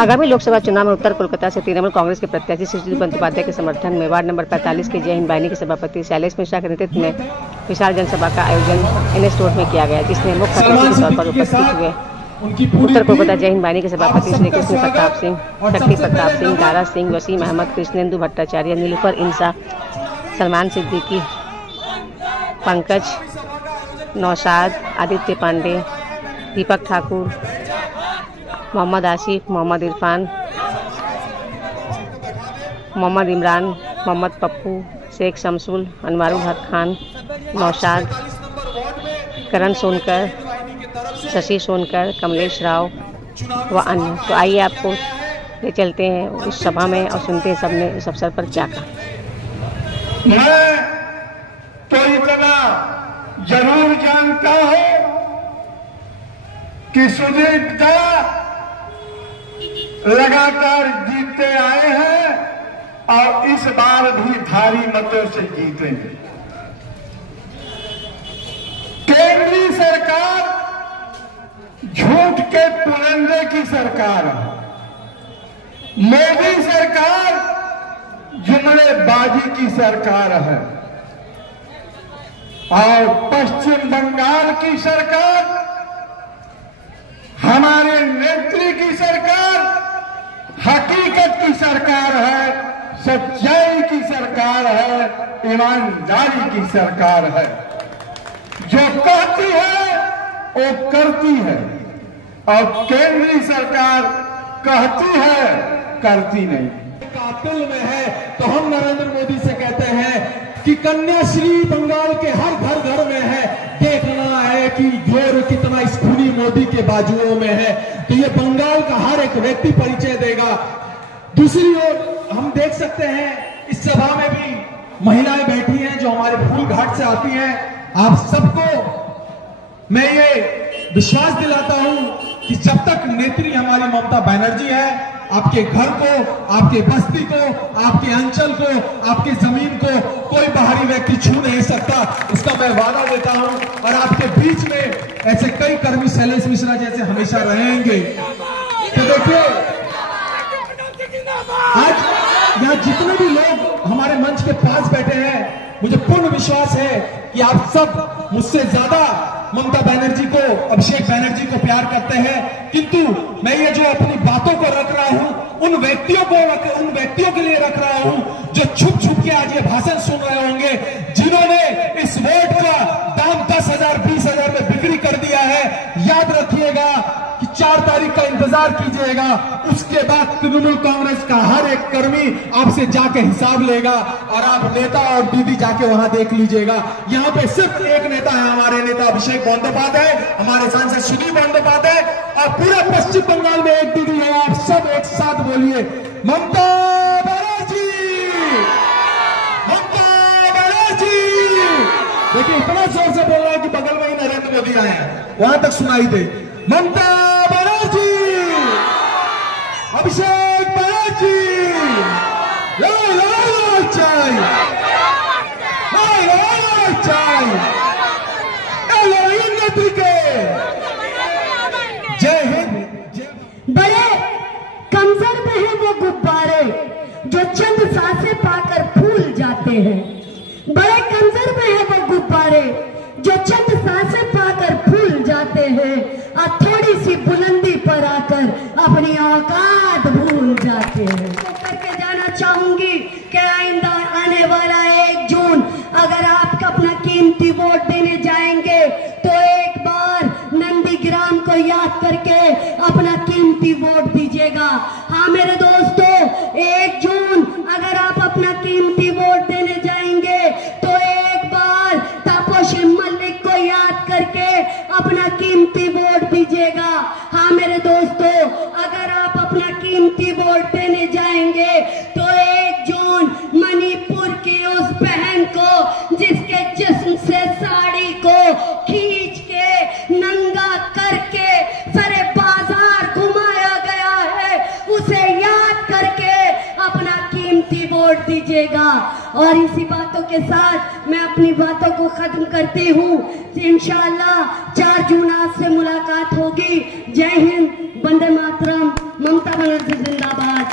आगामी लोकसभा चुनाव में उत्तर कोलकाता से तृणमूल कांग्रेस के प्रत्याशी सुशील बंदोपाध्याय के समर्थन में वार्ड नंबर 45 के जय हिंद वाहिनी के सभापति शैलेश मिश्रा के नेतृत्व में विशाल जनसभा का आयोजन एनएस रोड में किया गया, जिसमें मुख्य अतिथि के तौर पर उपस्थित हुए उत्तर कोलकाता जय हिंद वाहिनी के सभापति श्री कृष्ण प्रताप सिंह, शक्ति प्रताप सिंह, दारा सिंह, वसीम अहमद, कृष्णेंदु भट्टाचार्य, नीलूफर इंसा, सलमान सिद्दीकी, पंकज, नौशाद, आदित्य पांडे, दीपक ठाकुर, मोहम्मद आसिफ, मोहम्मद इरफान, मोहम्मद इमरान, मोहम्मद पप्पू, शेख शमसुल, अनवारुल हक खान, नौशाद, करण सोनकर, शशि सोनकर, कमलेश राव व अन्य। तो आइए आपको ले चलते हैं उस सभा में और सुनते हैं सबने इस अवसर पर क्या कहा। मैं तो इतना जरूर जानता हूं कि सुदीप का लगातार जीतते आए हैं और इस बार भी भारी मतों से जीतेंगे। केंद्रीय सरकार झूठ के पुरंदे की सरकार है, मोदी सरकार जुमलेबाजी की सरकार है और पश्चिम बंगाल की सरकार हमारे नेत्री की सरकार हकीकत की सरकार है, सच्चाई की सरकार है, ईमानदारी की सरकार है। जो कहती है वो करती है और केंद्रीय सरकार कहती है करती नहीं। कातिल में है तो हम नरेंद्र मोदी से कहते हैं कि कन्याश्री बंगाल के हर घर में है, देखना है कि जोर कितना इस खूनी मोदी के बाजुओं में है। तो ये बंगाल का हर एक व्यक्ति परिचय देगा। दूसरी ओर हम देख सकते हैं इस सभा में भी महिलाएं बैठी हैं जो हमारे फूल घाट से आती हैं। आप सबको मैं ये विश्वास दिलाता हूं कि जब तक नेत्री हमारी ममता बनर्जी है, आपके घर को, आपके बस्ती को, आपके अंचल को, आपके जमीन को कोई बाहरी व्यक्ति छू नहीं सकता, इसका मैं वादा देता हूं। और आपके बीच में ऐसे कई कर्मी शैलेश मिश्रा जैसे हमेशा रहेंगे। तो देखिए आज यहाँ जितने भी लोग हमारे मंच के पास बैठे हैं, मुझे पूर्ण विश्वास है कि आप सब मुझसे ज्यादा ममता बनर्जी को, अभिषेक बनर्जी को प्यार करते हैं। किंतु मैं ये जो अपनी बातों को रख रहा हूं उन व्यक्तियों के लिए रख रहा हूं जो छुप छुप के आज ये भाषण सुन रहे होंगे, जिन्होंने इस वोट का दाम 10,000 20,000 में बिक्री कर दिया है। याद रखिएगा कि 4 तारीख का इंतजार कीजिएगा, उसके बाद तृणमूल कांग्रेस का हर एक कर्मी आपसे जाके हिसाब लेगा और आप नेता और दीदी जाके वहां देख लीजिएगा। यहाँ पे सिर्फ एक नेता है, हमारे नेता अभिषेक बंदोपाध्याय, हमारे सांसद सुशील बंदोपाध्याय और पूरा पश्चिम बंगाल में एक दीदी है। आप सब एक साथ बोलिए, ममता बनर्जी, ममता बनर्जी। देखिए इतना जोर से बोल रहा है कि बगल में ही नरेंद्र मोदी आए हैं, वहां तक सुनाई दे। ममता बनर्जी, अभिषेक बनर्जी, लाल लाल चाय, लाल लाल चाय, जय हिंद। बड़े कमजोर में है वो गुब्बारे जो चंद सांसें पाकर फूल जाते हैं। बड़े कमजोर में है वो गुब्बारे जो चंद सांसें पाकर फूल जाते हैं और थोड़ी सी बुलंदी पर आकर अपनी औकात भूल जाते हैं। तो करके जाना चाहूंगी कि आइंदा आने वाला 1 जून अगर आप अपना कीमती वोट देने जाएंगे तो एक बार नंदीग्राम को याद करके अपना कीमती वोट दीजिएगा। हाँ मेरे दोस्तों, 1 जून अगर आप अपना कीमती वोट देने जाएंगे तो एक बार तापोशी मलिक को याद करके अपना कीमती वोट दीजिएगा। हाँ मेरे दोस्तों, अगर आप अपना कीमती वोट देने जाएंगे तो 1 जून मणिपुर की उस बहन को जिसके जिस्म से साड़ी को खींच के नंगा करके सारे बाजार घुमाया गया है, उसे याद करके अपना कीमती वोट दीजिएगा। और इसी बात बातों के साथ मैं अपनी बातों को खत्म करती हूँ। इंशाअल्लाह 4 जून आज से मुलाकात होगी। जय हिंद, वंदे मातरम, ममता बनर्जी जिंदाबाद,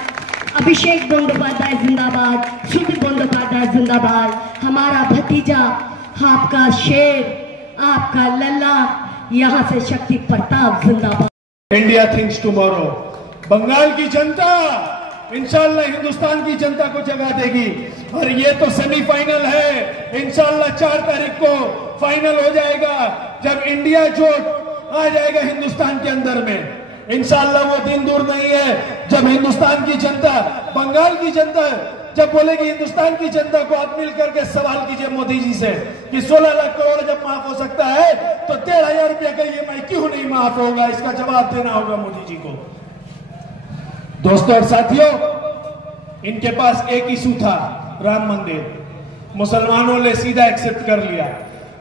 अभिषेक बंदोपाध्याय जिंदाबाद, श्रुति बंदोपाध्याय जिंदाबाद, हमारा भतीजा, आपका शेर, आपका लल्ला, यहाँ से शक्ति प्रताप जिंदाबाद। India thinks tomorrow. बंगाल की जनता इंशाल्लाह हिंदुस्तान की जनता को जगा देगी। और ये तो सेमीफाइनल है, इंशाल्लाह 4 तारीख को फाइनल हो जाएगा, जब इंडिया जोट आ जाएगा हिंदुस्तान के अंदर में। इंशाल्लाह वो दिन दूर नहीं है जब हिंदुस्तान की जनता, बंगाल की जनता जब बोलेगी हिंदुस्तान की जनता को। आप मिल करके सवाल कीजिए मोदी जी से कि 16 लाख करोड़ जब माफ हो सकता है तो 13,000 रुपया का EMI क्यों नहीं माफ होगा? इसका जवाब देना होगा मोदी जी को। दोस्तों और साथियों, इनके पास एक इशू था, राम मंदिर। मुसलमानों ने सीधा एक्सेप्ट कर लिया,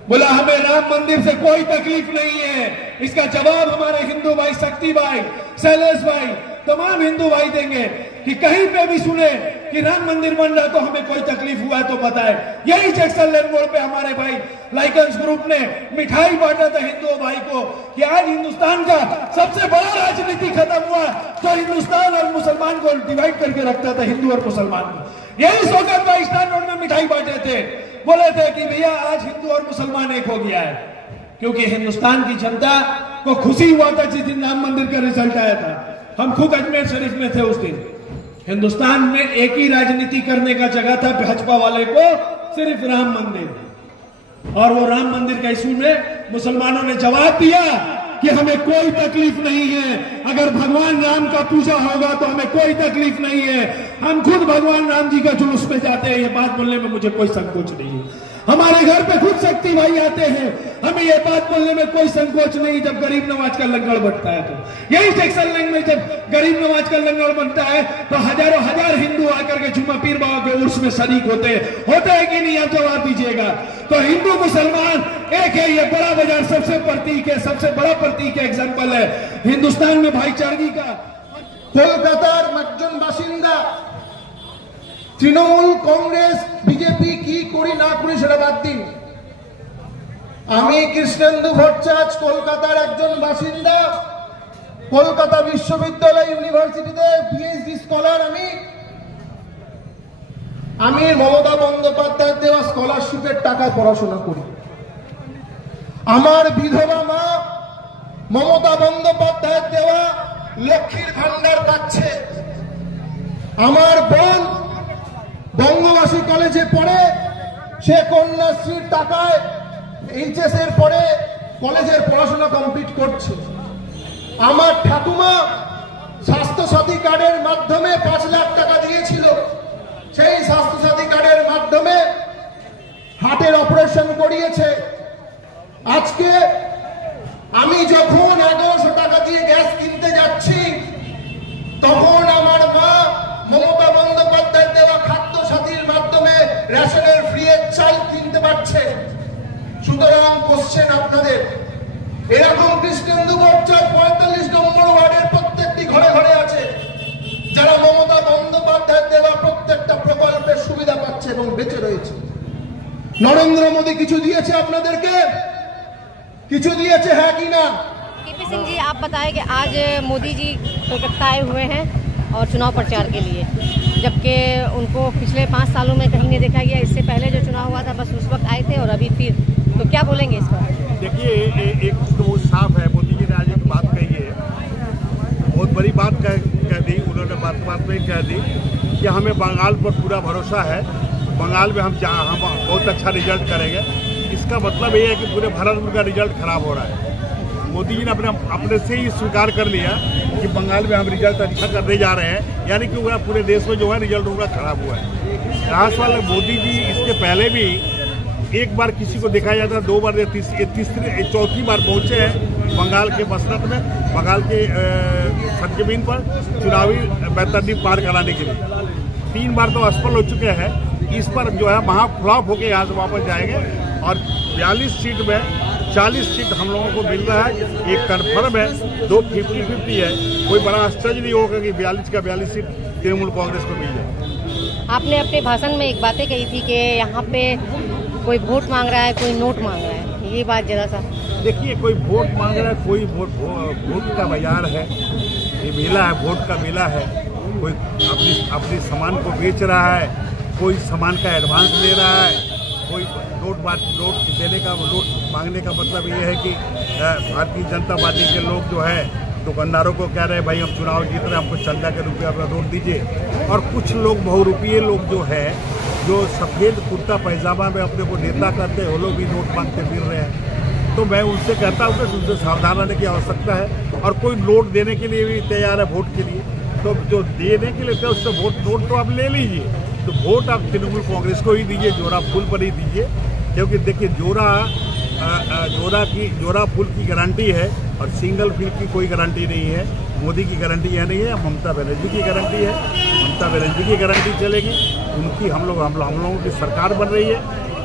बोला हमें राम मंदिर से कोई तकलीफ नहीं है। इसका जवाब हमारे हिंदू भाई, शक्ति भाई, शैलेश भाई, तमाम हिंदू भाई देंगे कि कहीं पे भी सुने कि राम मंदिर बन रहा तो हमें कोई तकलीफ हुआ है तो बताए। यही जैक्सन लेन रोड पे हमारे भाई लाइकन्स ग्रुप ने मिठाई बांटा था हिंदुओं भाई को कि आज हिंदुस्तान का सबसे बड़ा राजनीति खत्म हुआ जो हिंदुस्तान और मुसलमान को डिवाइड करके रखता था, हिंदू और मुसलमान को। यही शौकत भाई स्टैंड रोड में मिठाई बांटे थे, बोले थे कि भैया आज हिंदू और मुसलमान एक हो गया है। क्योंकि हिंदुस्तान की जनता को खुशी हुआ था जिस दिन राम मंदिर का रिजल्ट आया था। हम खुद अजमेर शरीफ में थे उस दिन। हिंदुस्तान में एक ही राजनीति करने का जगह था भाजपा वाले को, सिर्फ राम मंदिर। और वो राम मंदिर का इशू में मुसलमानों ने जवाब दिया कि हमें कोई तकलीफ नहीं है, अगर भगवान राम का पूजा होगा तो हमें कोई तकलीफ नहीं है। हम खुद भगवान राम जी का जुलूस में जाते हैं, ये बात बोलने में मुझे कोई संकोच नहीं है। हमारे घर पे खुद शक्ति भाई आते हैं, हमें ये बात बोलने में कोई संकोच नहीं जब गरीब नवाज का लंगर बनता है तो। यही सेक्शन लाइन में जब गरीब नवाज का लंगर बनता है तो हजारों हजार हिंदू आकर के जुम्मा पीर बाबा के उर्स में शरीक होते हैं कि नहीं? आप जवाब दीजिएगा। तो हिंदू मुसलमान एक है, ये बड़ा बाजार सबसे प्रतीक है, सबसे बड़ा प्रतीक है, एग्जाम्पल है हिंदुस्तान में भाईचारगी का। কলকাতার একজন বাসিন্দা, তৃণমূল কংগ্রেস বিজেপি কি করি না করি সেটা বাদ দিন, আমি কৃষ্ণেন্দু ভট্টাচার্য কলকাতার একজন বাসিন্দা, কলকাতা বিশ্ববিদ্যালয় ইউনিভার্সিটিতে পিএইচডি স্কলার। আমি মমতা বন্দ্যোপাধ্যায়ের দেওয়া স্কলারশিপের টাকায় পড়াশোনা করি। আমার বিধবা মা মমতা বন্দ্যোপাধ্যায়ের দেওয়া লক্ষ্মীর ভান্ডার পাচ্ছে। আমার বোন বঙ্গবাসী কলেজে পড়ে, সে কন্যাশ্রীর টাকায় এইচএস এর পরে কলেজের পড়াশোনা কমপ্লিট করছে। আমার ঠাকুমা স্বাস্থ্যসাথী কার্ডের মাধ্যমে 5 লাখ টাকা দিয়েছিল, সেই স্বাস্থ্যসাথী কার্ডের মাধ্যমে হার্টের অপারেশন করিয়েছে। আজকে আমি যখন 1100 টাকা দিয়ে গ্যাস কিনতে যাচ্ছি তখন আমার মা মমতা বন্দ্যোপাধ্যায়ের দেওয়া খাদ্য সাথীর মাধ্যমে রেশনের ফ্রি চাল কিনতে পারছে। সুতরাং কোশ্চেন আপনাদের, এরকম কৃষ্ণেন্দু ভট্টাচার্য 45 নম্বর ওয়ার্ডের প্রত্যেকটি ঘরে ঘরে আছে যারা মমতা বন্দ্যোপাধ্যায়ের দেওয়া প্রত্যেকটা প্রকল্পের সুবিধা পাচ্ছে এবং বেঁচে রয়েছে। নরেন্দ্র মোদী কিছু দিয়েছে আপনাদেরকে? কিছু দিয়েছে হ্যাঁ কি না? केपी सिंह जी, आप बताएं कि आज मोदी जी कोलकाता आए हुए हैं और चुनाव प्रचार के लिए, जबकि उनको पिछले 5 सालों में कहीं नहीं देखा गया। इससे पहले जो चुनाव हुआ था बस उस वक्त आए थे और अभी फिर, तो क्या बोलेंगे इस पर? देखिए, एक तो वो साफ है, मोदी जी ने आज एक बात कही है, बहुत बड़ी बात कह दी उन्होंने, बात में कह दी कि हमें बंगाल पर पूरा भरोसा है, बंगाल में हम बहुत अच्छा रिजल्ट करेंगे। इसका मतलब ये है कि पूरे भारत में उनका रिजल्ट खराब हो रहा है। मोदी जी ने अपने से ही स्वीकार कर लिया कि बंगाल में हम रिजल्ट अच्छा करने जा रहे हैं, यानी कि पूरे देश में जो है रिजल्ट उनका खराब हुआ है। राष्ट्र वाले मोदी जी इसके पहले भी एक बार किसी को दिखाया जाता है, 2 बार, चौथी बार पहुंचे हैं बंगाल के मसरत में, बंगाल के सरजमीन पर चुनावी बेतरतीब पार कराने के लिए। 3 बार तो असफल हो चुके हैं। इस पर जो है महाफ्लॉप होकर यहाँ से वापस जाएंगे और 42 सीट में 40 सीट हम लोगों को मिल रहा है, एक कन्फर्म है, 2 50-50 है। कोई बड़ा आश्चर्य नहीं होगा कि 42 का 42 सीट तृणमूल कांग्रेस को मिल जाए। आपने अपने भाषण में एक बातें कही थी कि यहाँ पे कोई वोट मांग रहा है, कोई नोट मांग रहा है, ये बात जरा सा देखिए। कोई वोट मांग रहा है, कोई वोट का बाजार है, ये मेला है, वोट का मेला है। कोई अपनी सामान को बेच रहा है, कोई सामान का एडवांस ले रहा है, कोई नोट देने का, नोट मांगने का मतलब ये है कि भारतीय जनता पार्टी के लोग जो है दुकानदारों को कह रहे हैं भाई हम चुनाव जीत रहे हैं, हमको चंदा के रुपये अपना नोट दीजिए। और कुछ लोग बहुरूपीय लोग जो है, जो सफ़ेद कुर्ता पैजामा में अपने को नेता करते हैं, वो लोग भी नोट मांगते फिर रहे हैं। तो मैं उनसे कहता हूँ कि उनसे सावधान रहने की आवश्यकता है। और कोई नोट देने के लिए भी तैयार है वोट के लिए, तो जो देने के लिए उससे नोट तो आप ले लीजिए, तो वोट आप तृणमूल कांग्रेस को ही दीजिए, जोरा फूल पर ही दीजिए। क्योंकि देखिए जोरा फूल की गारंटी है और सिंगल फील की कोई गारंटी नहीं है। मोदी की गारंटी यह नहीं है, ममता बनर्जी की गारंटी है। ममता बनर्जी की गारंटी चलेगी, उनकी हम लोगों की सरकार बन रही है।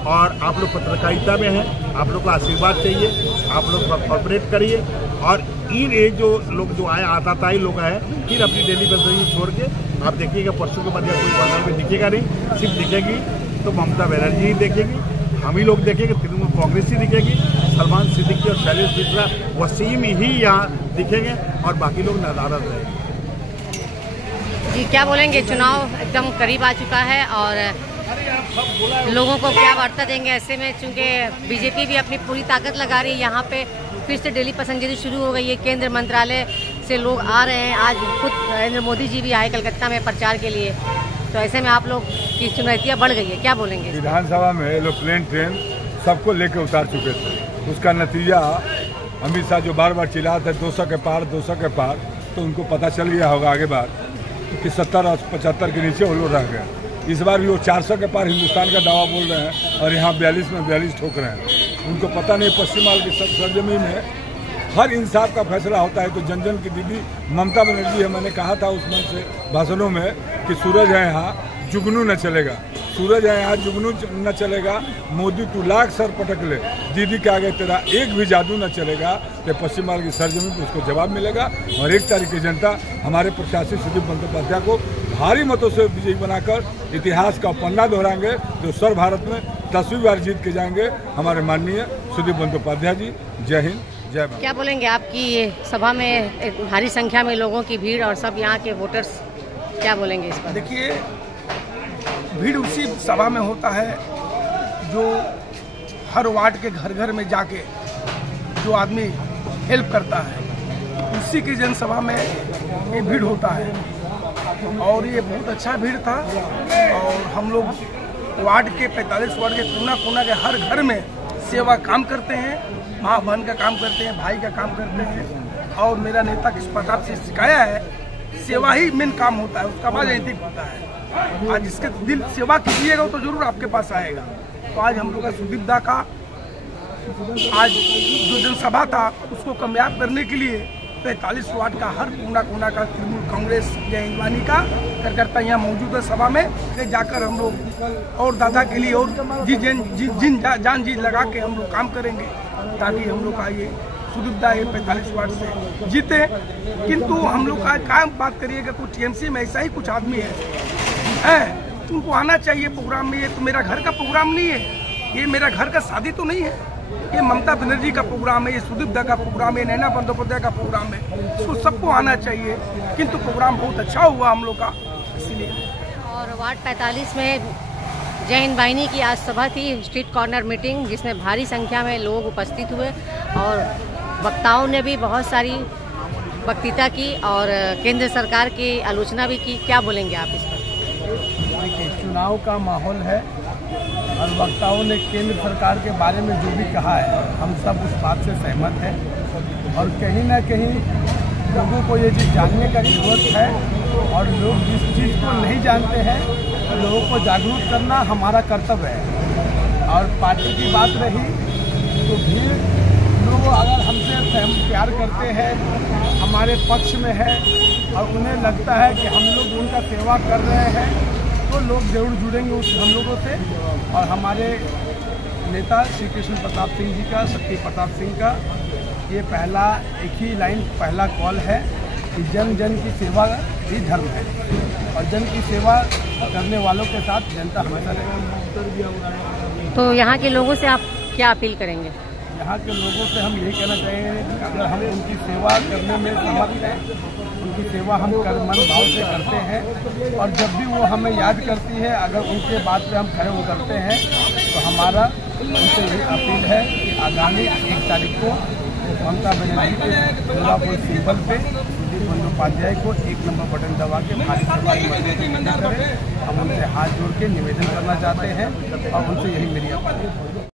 और आप लोग पत्रकारिता में हैं, आप लोग को आशीर्वाद चाहिए, आप लोग कॉर्पोरेट करिए। और ये जो लोग जो आए आताताई लोग आए, फिर अपनी डेली बेसरगी छोड़ के आप देखिएगा परसों के बाद कोई बंगाल में दिखेगा नहीं, सिर्फ दिखेगी तो ममता बनर्जी ही देखेगी, हम ही लोग देखेंगे, तृणमूल कांग्रेस ही दिखेगी, सलमान सिद्दीकी और शैलेश मिश्रा वसीम ही यहाँ दिखेंगे और बाकी लोग नदारद रहेंगे। जी क्या बोलेंगे, चुनाव एकदम करीब आ चुका है और लोगों को क्या वार्ता देंगे ऐसे में, चूँकि बीजेपी भी अपनी पूरी ताकत लगा रही है। यहाँ पे फिर से डेली पैसेंजरी शुरू हो गई है, केंद्र मंत्रालय से लोग आ रहे हैं। आज खुद नरेंद्र मोदी जी भी आए कलकत्ता में प्रचार के लिए, तो ऐसे में आप लोग की चुनौतियाँ बढ़ गई है, क्या बोलेंगे? विधानसभा में लोग प्लेन ट्रेन सबको लेकर उतार चुके थे, उसका नतीजा अमित शाह जो बार बार चिल्ला थे 200 के पार 200 के पार, तो उनको पता चल गया होगा आगे बार कि 70 और 75 के नीचे वो लोग रह गए। इस बार भी वो 400 के पार हिंदुस्तान का दावा बोल रहे हैं और यहाँ 42 में 42 ठोक रहे हैं। उनको पता नहीं पश्चिम बंगाल की सरजमीन में हर इंसाफ का फैसला होता है। तो जन जन की दीदी ममता बनर्जी है, मैंने कहा था उसमें से भाषणों में कि सूरज है यहाँ जुगनू न चलेगा, सूरज है यहाँ जुगनू न चलेगा। मोदी तू लाख सर पटक ले, दीदी के आगे तेरा एक भी जादू न चलेगा। तो पश्चिम बंगाल की सरजमीन पर उसको जवाब मिलेगा और 1 तारीख की जनता हमारे प्रत्याशी सुदीप बंदोपाध्याय को भारी मतों से विजयी बनाकर इतिहास का पन्ना दोहराएंगे, जो सर्व भारत में 10वीं बार जीत के जाएंगे हमारे माननीय सुदीप बंदोपाध्याय जी। जय हिंद, जय भारत। क्या बोलेंगे, आपकी ये सभा में एक भारी संख्या में लोगों की भीड़ और सब यहाँ के वोटर्स, क्या बोलेंगे इस पर? देखिए, भीड़ उसी सभा में होता है जो हर वार्ड के घर घर में जाके जो आदमी हेल्प करता है, उसी की जनसभा में ये भीड़ होता है। और ये बहुत अच्छा भीड़ था और हम लोग वार्ड के 45 वार्ड के कोना कोना के हर घर में सेवा काम करते हैं, माँ बहन का काम करते हैं, भाई का काम करते हैं। और मेरा नेता किस प्रकार से सिखाया है, सेवा ही मेन काम होता है, उसका बाद नैतिक होता है। आज जिसके दिल सेवा कीजिएगा तो जरूर आपके पास आएगा। तो आज हम लोग का सुदीप दा का आज जो जनसभा था उसको कामयाब करने के लिए 45 वार्ड का हर कोना कोना का तृणमूल कांग्रेस या हिंदवानी का कार्यकर्ता यहाँ मौजूद है सभा में। जाकर हम लोग और दादा के लिए और जान जी लगा के हम लोग काम करेंगे ताकि हम लोग का ये सुदीप दा 45 वार्ड से जीते। किंतु हम लोग का क्या बात करिएगा, कुछ टीएमसी में ऐसा ही कुछ आदमी है उनको आना चाहिए प्रोग्राम में। ये तो मेरा घर का प्रोग्राम नहीं है, ये मेरा घर का शादी तो नहीं है, ये ममता बनर्जी का प्रोग्राम है, ये सुदीप दा का प्रोग्राम है, नैना बंदोपाध्याय का प्रोग्राम है, इसको सबको आना चाहिए। किंतु प्रोग्राम बहुत अच्छा हुआ हम लोग का, इसलिए। और वार्ड 45 में जय हिंद वाहिनी की आज सभा थी, स्ट्रीट कॉर्नर मीटिंग, जिसमें भारी संख्या में लोग उपस्थित हुए और वक्ताओं ने भी बहुत सारी वक्तृता की और केंद्र सरकार की आलोचना भी की। क्या बोलेंगे आप इस पर? देखिए, चुनाव का माहौल है और वक्ताओं ने केंद्र सरकार के बारे में जो भी कहा है, हम सब उस बात से सहमत हैं। और कहीं ना कहीं लोगों को ये चीज़ जानने का जरूरत है और लोग जिस चीज़ को नहीं जानते हैं लोगों को जागरूक करना हमारा कर्तव्य है। और पार्टी की बात रही तो भी लोग अगर हमसे प्यार करते हैं, हमारे पक्ष में है और उन्हें लगता है कि हम लोग उनका सेवा कर रहे हैं, तो लोग जरूर जुड़ेंगे हम लोगों से। और हमारे नेता श्री कृष्ण प्रताप सिंह जी का, शक्ति प्रताप सिंह का ये पहला एक ही लाइन पहला कॉल है कि जन जन की सेवा ही धर्म है और जन की सेवा करने वालों के साथ जनता हमेशा रहेगी। तो यहाँ के लोगों से आप क्या अपील करेंगे? यहाँ के लोगों से हम यही कहना चाहेंगे कि अगर हम उनकी सेवा करने में समर्थ हैं, उनकी सेवा हम मन भाव से करते हैं और जब भी वो हमें याद करती है, अगर उनके बात पे हम खड़े उतरते हैं तो हमारा उनसे यही अपील है कि आगामी 1 तारीख को ममता बनर्जी के दुर्गापुर सिंबल पे सुदीप बंदोपाध्याय को 1 नंबर बटन दबा के भारी मतों से करें। हम उनसे हाथ जोड़ के निवेदन करना चाहते हैं और उनसे यही मेरी अपील है।